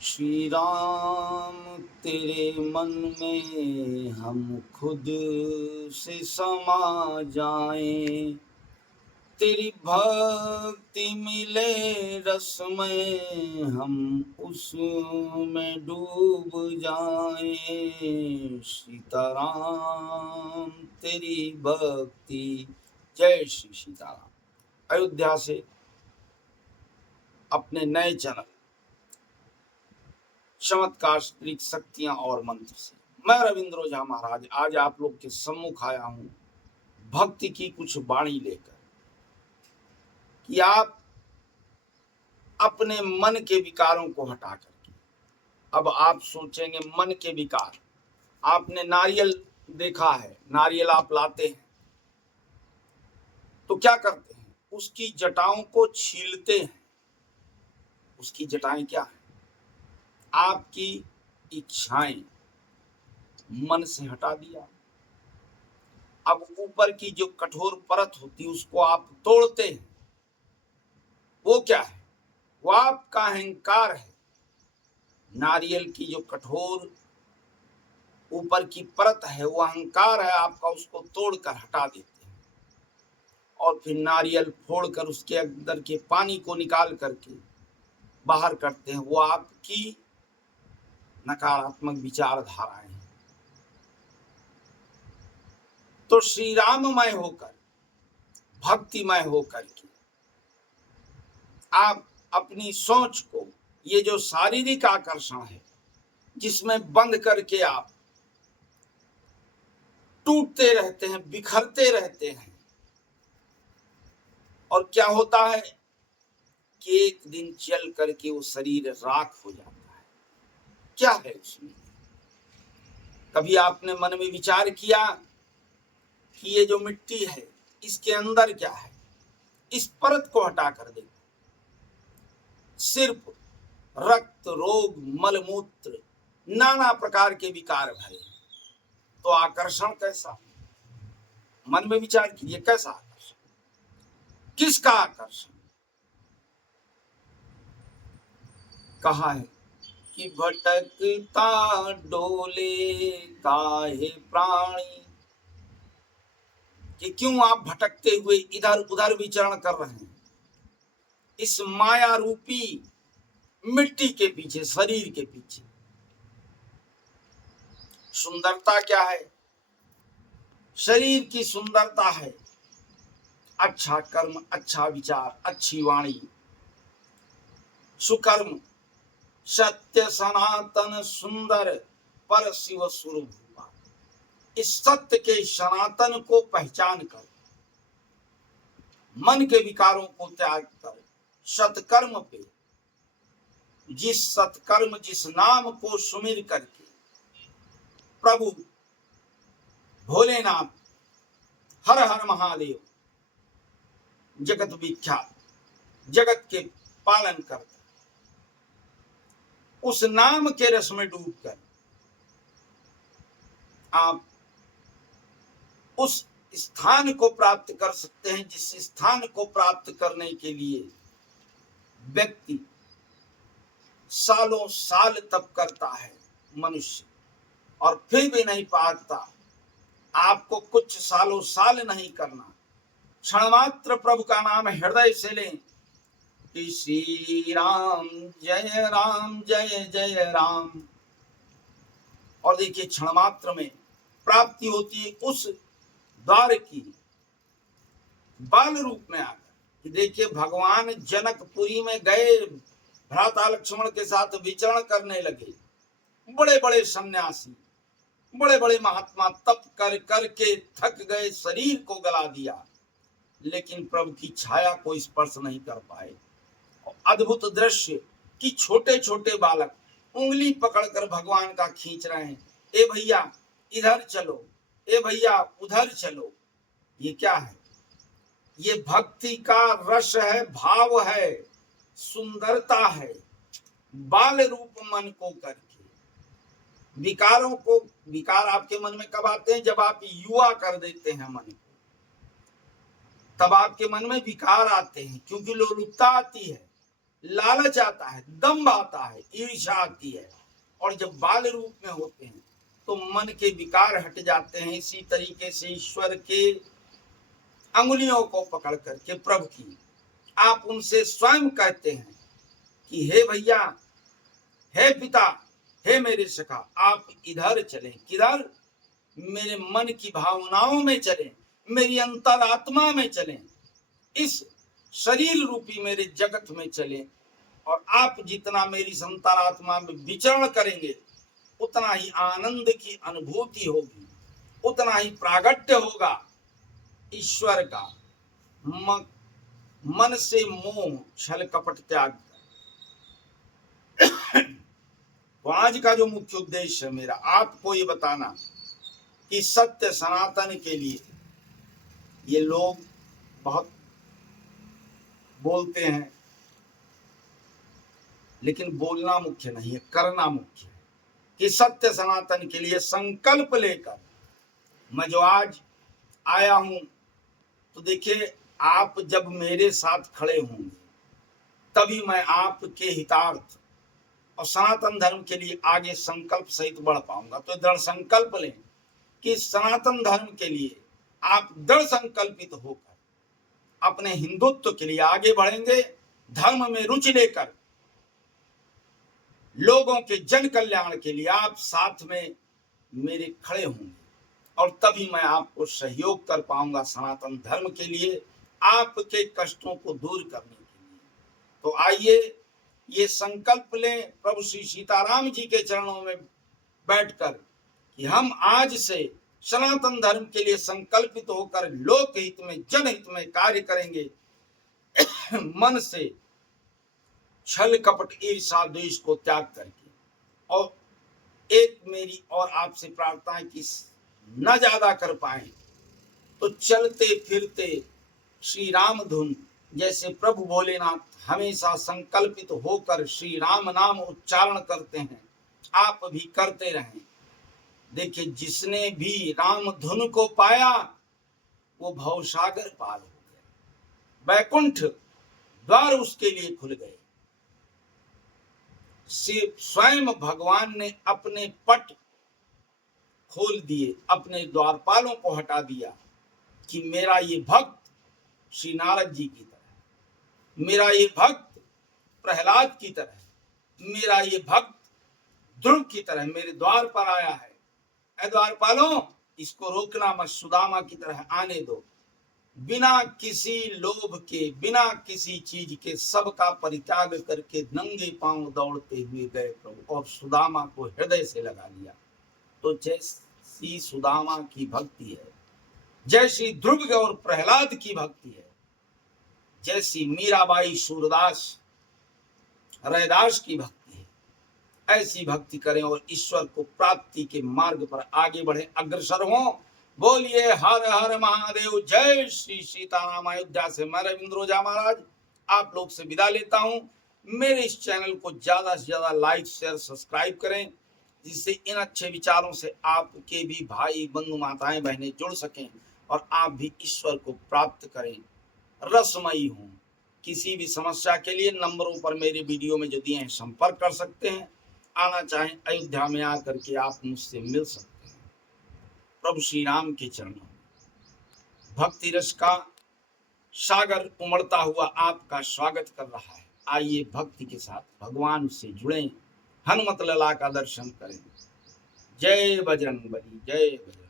श्री राम तेरे मन में हम खुद से समा जाएं, तेरी भक्ति मिले रस में हम उसमें डूब जाएं। सीताराम तेरी भक्ति। जय श्री सीताराम। अयोध्या से अपने नए चैनल चमत्कार शक्तियां और मंत्र से मैं रविंद्र ओझा महाराज आज आप लोग के सम्मुख आया हूं भक्ति की कुछ वाणी लेकर कि आप अपने मन के विकारों को हटा करके, अब आप सोचेंगे मन के विकार, आपने नारियल देखा है, नारियल आप लाते हैं तो क्या करते हैं, उसकी जटाओं को छीलते हैं। उसकी जटाएं क्या है? आपकी इच्छाएं मन से हटा दिया। अब ऊपर की जो कठोर परत होती है उसको आप तोड़ते हैं। वो क्या है? वो आपका अहंकार है। नारियल की जो कठोर ऊपर की परत है वो अहंकार है आपका, उसको तोड़कर हटा देते हैं और फिर नारियल फोड़कर उसके अंदर के पानी को निकाल करके बाहर करते हैं। वो आपकी नकारात्मक विचारधाराएं हैं। तो श्री राममय होकर, भक्तिमय होकर के आप अपनी सोच को, ये जो शारीरिक आकर्षण है जिसमें बंद करके आप टूटते रहते हैं, बिखरते रहते हैं, और क्या होता है कि एक दिन चल करके वो शरीर राख हो जाता है। क्या है उसमें? कभी आपने मन में विचार किया कि ये जो मिट्टी है इसके अंदर क्या है? इस परत को हटा कर देखो, सिर्फ रक्त, रोग, मलमूत्र, नाना प्रकार के विकार भरे। तो आकर्षण कैसा? मन में विचार कीजिए, कैसा आकर्षण? किसका आकर्षण? कहा है कि भटकता डोले काहे प्राणी, कि क्यों आप भटकते हुए इधर उधर विचरण कर रहे हैं इस माया रूपी मिट्टी के पीछे, शरीर के पीछे। सुंदरता क्या है? शरीर की सुंदरता है अच्छा कर्म, अच्छा विचार, अच्छी वाणी, सुकर्म, सत्य, सनातन, सुंदर, पर शिव स्वरूप। इस सत्य के सनातन को पहचान कर, मन के विकारों को त्याग कर, सत्कर्म पे, जिस सत्कर्म, जिस नाम को सुमिर करके प्रभु भोलेनाथ, हर हर महादेव, जगत विख्यात, जगत के पालन करता, उस नाम के रस में डूबकर आप उस स्थान को प्राप्त कर सकते हैं जिस स्थान को प्राप्त करने के लिए व्यक्ति सालों साल तप करता है मनुष्य, और फिर भी नहीं पाता। आपको कुछ सालों साल नहीं करना, क्षण मात्र प्रभु का नाम हृदय से लें कि श्री राम जय जय राम, और देखिए क्षण मात्र में प्राप्ति होती है उस द्वार की, बाल रूप में आकर। कि देखिए भगवान जनकपुरी में गए, भ्राता लक्ष्मण के साथ विचरण करने लगे। बड़े बड़े सन्यासी, बड़े बड़े महात्मा तप कर करके थक गए, शरीर को गला दिया, लेकिन प्रभु की छाया को स्पर्श नहीं कर पाए। अद्भुत दृश्य कि छोटे छोटे बालक उंगली पकड़कर भगवान का खींच रहे हैं, ए भैया इधर चलो, ए भैया उधर चलो। ये क्या है? ये भक्ति का रस है, भाव है, सुंदरता है। बाल रूप मन को करके विकारों को, विकार आपके मन में कब आते हैं? जब आप युवा कर देते हैं मन को, तब आपके मन में विकार आते हैं, क्योंकि लोलुपता आती है। लालच आता है, दम्भ आता है, ईर्ष्या आती है, और जब बाल रूप में होते हैं तो मन के विकार हट जाते हैं। इसी तरीके से ईश्वर के अंगुलियों को पकड़ करके प्रभु की आप उनसे स्वयं कहते हैं कि हे भैया, हे पिता, हे मेरे सखा, आप इधर चलें। किधर? मेरे मन की भावनाओं में चलें, मेरी अंतरात्मा में चलें, इस शरीर रूपी मेरे जगत में चलें, और आप जितना मेरी अंतरात्मा में विचरण करेंगे उतना ही आनंद की अनुभूति होगी, उतना ही प्रागट्य होगा ईश्वर का। मन से मोह छल कपट त्याग कर। तो आज का जो मुख्य उद्देश्य है मेरा, आपको ये बताना कि सत्य सनातन के लिए ये लोग बहुत बोलते हैं, लेकिन बोलना मुख्य नहीं है, करना मुख्य है। कि सत्य सनातन के लिए संकल्प लेकर मैं जो आज आया हूं, तो देखिए, आप जब मेरे साथ खड़े होंगे तभी मैं आपके हितार्थ और सनातन धर्म के लिए आगे संकल्प सहित बढ़ पाऊंगा। तो दृढ़ संकल्प लें कि सनातन धर्म के लिए आप दृढ़ संकल्पित होकर अपने हिंदुत्व के लिए आगे बढ़ेंगे, धर्म में रुचि लेकर लोगों के जन कल्याण के लिए आप साथ में मेरे खड़े होंगे, और तभी मैं आपको सहयोग कर पाऊंगा सनातन धर्म के लिए, आपके कष्टों को दूर करने के लिए। तो आइए ये संकल्प लें प्रभु श्री सीताराम जी के चरणों में बैठकर कि हम आज से सनातन धर्म के लिए संकल्पित होकर लोक हित में, जनहित में कार्य करेंगे। मन से छल कपट ईर्ष्या द्वेष को त्याग करके। और एक मेरी और आपसे प्रार्थना है कि न ज्यादा कर पाए तो चलते फिरते श्री राम धुन, जैसे प्रभु भोलेनाथ हमेशा संकल्पित होकर श्री राम नाम उच्चारण करते हैं, आप भी करते रहें। देखिए, जिसने भी राम धुन को पाया वो भवसागर पार हो गया, वैकुंठ द्वार उसके लिए खुल गए। स्वयं भगवान ने अपने पट खोल दिए, अपने द्वारपालों को हटा दिया कि मेरा ये भक्त श्री नारद जी की तरह, मेरा ये भक्त प्रहलाद की तरह, मेरा ये भक्त ध्रुव की तरह मेरे द्वार पर आया है। ऐ द्वारपालों, इसको रोकना मत, सुदामा की तरह आने दो। बिना किसी लोभ के, बिना किसी चीज के सबका परित्याग करके नंगे पांव दौड़ते हुए गए प्रभु, और सुदामा को हृदय से लगा लिया। तो जैसी सुदामा की भक्ति है, जैसी ध्रुव और प्रहलाद की भक्ति है, जैसी मीराबाई, सूरदास, रैदास की भक्ति है, ऐसी भक्ति करें और ईश्वर को प्राप्ति के मार्ग पर आगे बढ़े, अग्रसर हों। बोलिए हर हर महादेव, जय श्री सीताराम। अयोध्या से मैं रविंद्र ओझा महाराज आप लोग से विदा लेता हूं। मेरे इस चैनल को ज्यादा से ज्यादा लाइक, शेयर, सब्सक्राइब करें, जिससे इन अच्छे विचारों से आपके भी भाई, बंधु, माताएं, बहनें जुड़ सकें और आप भी ईश्वर को प्राप्त करें। रसमयी हूँ। किसी भी समस्या के लिए नंबरों पर मेरे वीडियो में जो दिए हैं संपर्क कर सकते हैं। आना चाहें अयोध्या में आकर के आप मुझसे मिल सकते हैं। प्रभु श्री राम के चरणों में भक्ति रस का सागर उमड़ता हुआ आपका स्वागत कर रहा है। आइए भक्ति के साथ भगवान से जुड़ें, हनुमत लला का दर्शन करें। जय बजरंगबली, जय बजरंग।